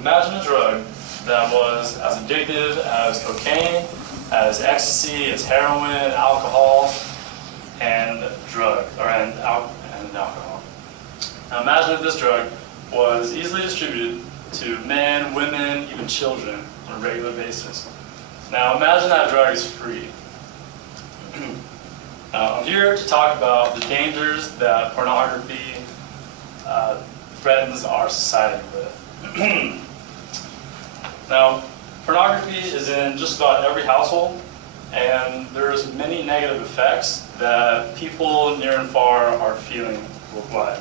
Imagine a drug that was as addictive as cocaine, as ecstasy, as heroin, alcohol, and alcohol. Now imagine if this drug was easily distributed to men, women, even children on a regular basis. Now imagine that drug is free. Now I'm here to talk about the dangers that pornography threatens our society with. Now, pornography is in just about every household, and there's many negative effects that people near and far are feeling worldwide.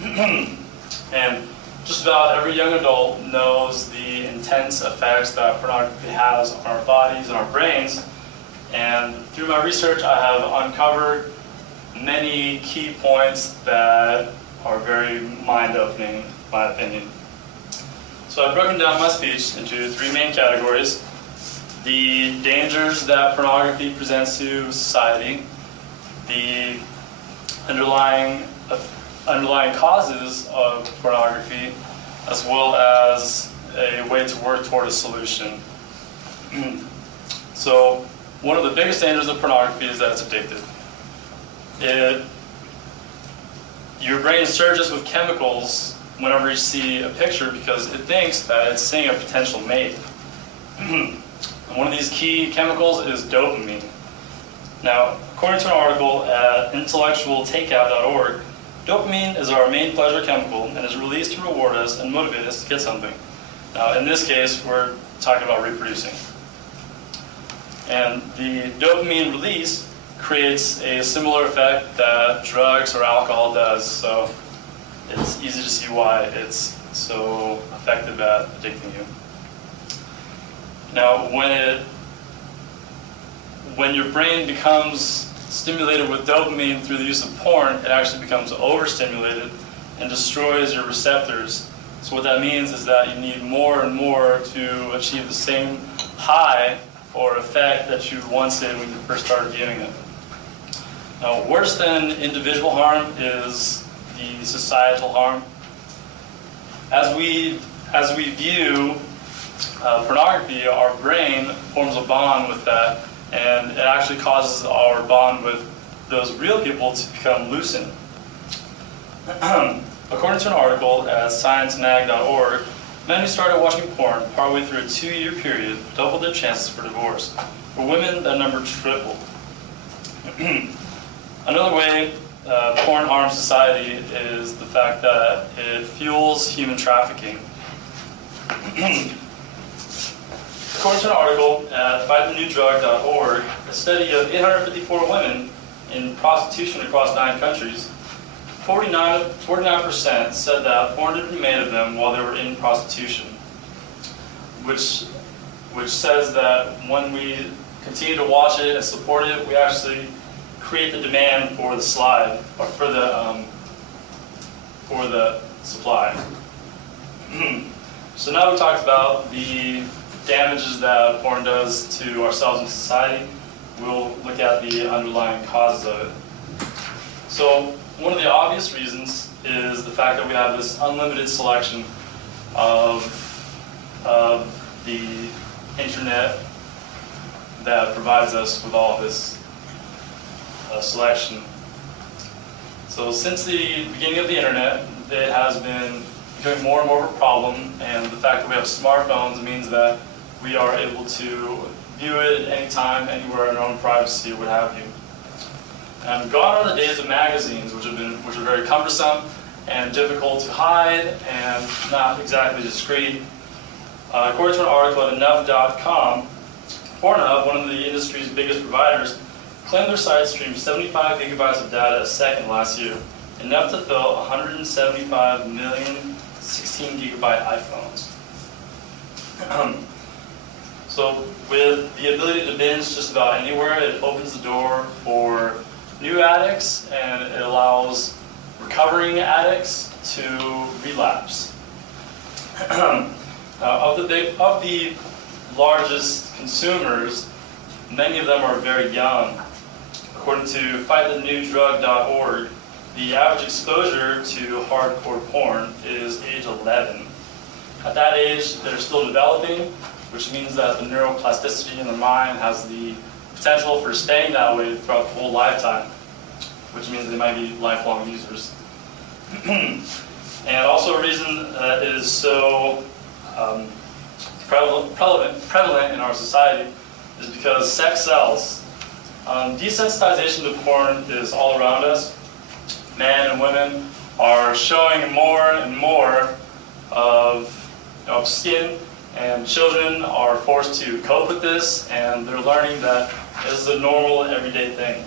And just about every young adult knows the intense effects that pornography has on our bodies and our brains. And through my research, I have uncovered many key points that are very mind-opening, in my opinion. So I've broken down my speech into three main categories: the dangers that pornography presents to society, the underlying causes of pornography, as well as a way to work toward a solution. So one of the biggest dangers of pornography is that it's addictive. Your brain surges with chemicals whenever you see a picture because it thinks that it's seeing a potential mate. And one of these key chemicals is dopamine. Now, according to an article at intellectualtakeout.org, dopamine is our main pleasure chemical and is released to reward us and motivate us to get something. Now, in this case, we're talking about reproducing. And the dopamine release creates a similar effect that drugs or alcohol does, so it's easy to see why it's so effective at addicting you. Now, when your brain becomes stimulated with dopamine through the use of porn, it actually becomes overstimulated and destroys your receptors. So what that means is that you need more and more to achieve the same high or effect that you once did when you first started viewing it. Now, worse than individual harm is the societal harm. As we view pornography, our brain forms a bond with that, and it actually causes our bond with those real people to become loosened. According to an article at sciencemag.org, men who started watching porn partway through a 2-year period doubled their chances for divorce. For women, that number tripled. Another way porn harms society is the fact that it fuels human trafficking. According to an article at fightthenewdrug.org, a study of 854 women in prostitution across 9 countries, 49% said that porn had been made of them while they were in prostitution, which says that when we continue to watch it and support it, we actually create the demand for the slide, or for the supply. So now we talked about the damages that porn does to ourselves and society. We'll look at the underlying causes of it. So one of the obvious reasons is the fact that we have this unlimited selection of the internet that provides us with all of this selection. So since the beginning of the internet, it has been becoming more and more of a problem, and the fact that we have smartphones means that we are able to view it at any time, anywhere in our own privacy, or what have you. And gone are the days of magazines, which are very cumbersome and difficult to hide and not exactly discreet. According to an article at enough.com, Pornhub, one of the industry's biggest providers, claimed their site streamed 75 gigabytes of data a second last year, enough to fill 175 million 16 gigabyte iPhones. So with the ability to binge just about anywhere, it opens the door for new addicts, and it allows recovering addicts to relapse. Of the largest consumers, many of them are very young. According to fightthenewdrug.org, the average exposure to hardcore porn is age 11. At that age, they're still developing, which means that the neuroplasticity in the mind has the potential for staying that way throughout the whole lifetime, which means they might be lifelong users. And also a reason that it is so prevalent in our society is because sex sells. Desensitization to porn is all around us. Men and women are showing more and more of skin, and children are forced to cope with this, and they're learning that this is a normal, everyday thing.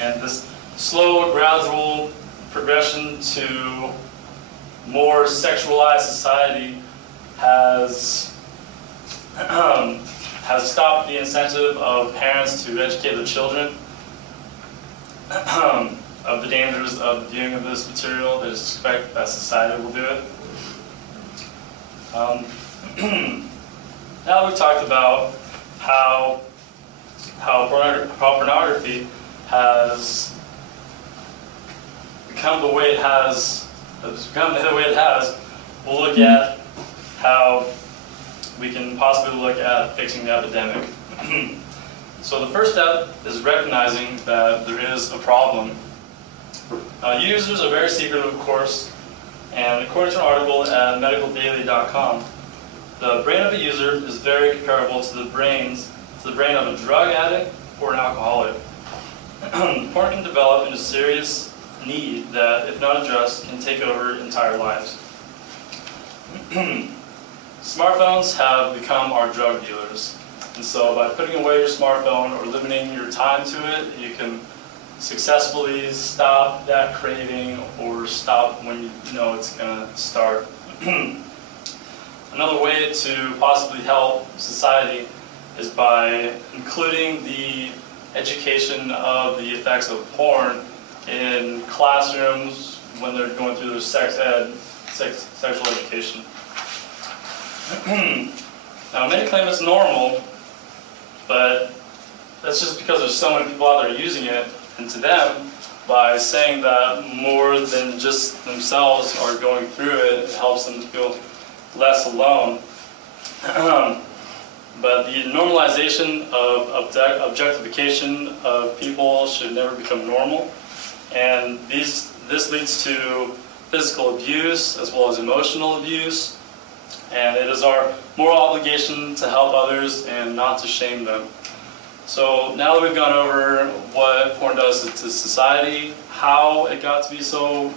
And this slow, gradual progression to more sexualized society has stopped the incentive of parents to educate their children of the dangers of viewing of this material. They just expect that society will do it. Now we've talked about how pornography has become the way it has. We'll look at how we can possibly look at fixing the epidemic. So the first step is recognizing that there is a problem. Users are very secretive, of course, and according to an article at medicaldaily.com, the brain of a user is very comparable to the brain of a drug addict or an alcoholic. Porn can develop into serious need that, if not addressed, can take over entire lives. Smartphones have become our drug dealers. And so by putting away your smartphone or limiting your time to it, you can successfully stop that craving or stop when you know it's going to start. Another way to possibly help society is by including the education of the effects of porn in classrooms when they're going through their sexual education. Now, many claim it's normal, but that's just because there's so many people out there using it, and to them, by saying that more than just themselves are going through it, it helps them to feel less alone. But the normalization of objectification of people should never become normal, and this leads to physical abuse as well as emotional abuse, and it is our moral obligation to help others and not to shame them. So now that we've gone over what porn does to society, how it got to be so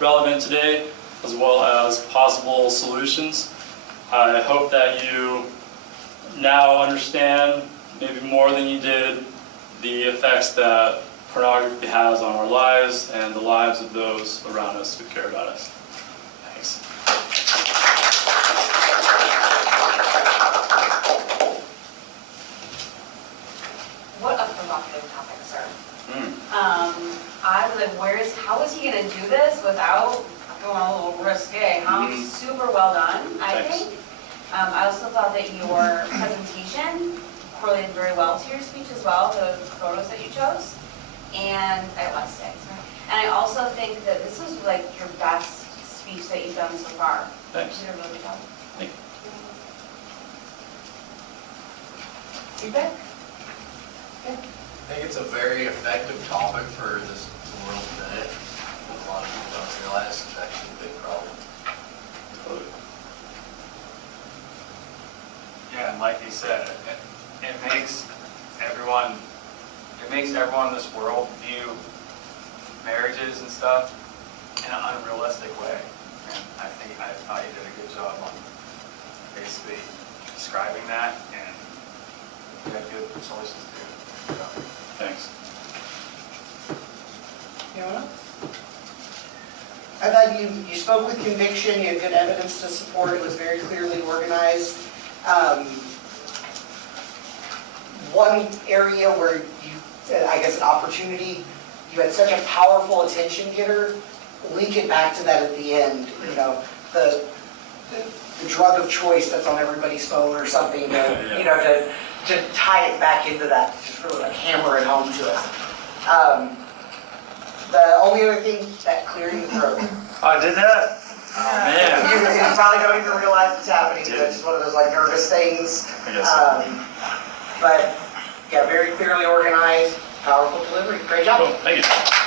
relevant today, as well as possible solutions, I hope that you now understand, maybe more than you did, the effects that pornography has on our lives and the lives of those around us who care about us. Thanks. What a provocative topic, sir. I was like, how is he going to do this without going a little risque? Super well done, I think. I also thought that your presentation correlated very well to your speech as well, the photos that you chose. And I also think that this was like your best speech that you've done so far. Thanks. You did a really good job. Thank you. Feedback? I think it's a very effective topic for this world today. A lot of people don't realize it's actually a big problem. Yeah, and like he said, it makes everyone in this world view marriages and stuff in an unrealistic way. And I thought you did a good job on basically describing that, and you had good choices too. So, Thanks. Anyone else? I thought you spoke with conviction, you had good evidence to support, it was very clearly organized. One area where you, I guess an opportunity, you had such a powerful attention getter, link it back to that at the end, you know, the drug of choice that's on everybody's phone or something, you know, to tie it back into that, just really like hammer it home to us. The only other thing, that clearing the throat. Oh, I did that? Oh, man. probably don't even realize it's happening, but it's just one of those like nervous things. I guess so. But, yeah, very clearly organized, powerful delivery. Great job. Cool, thank you.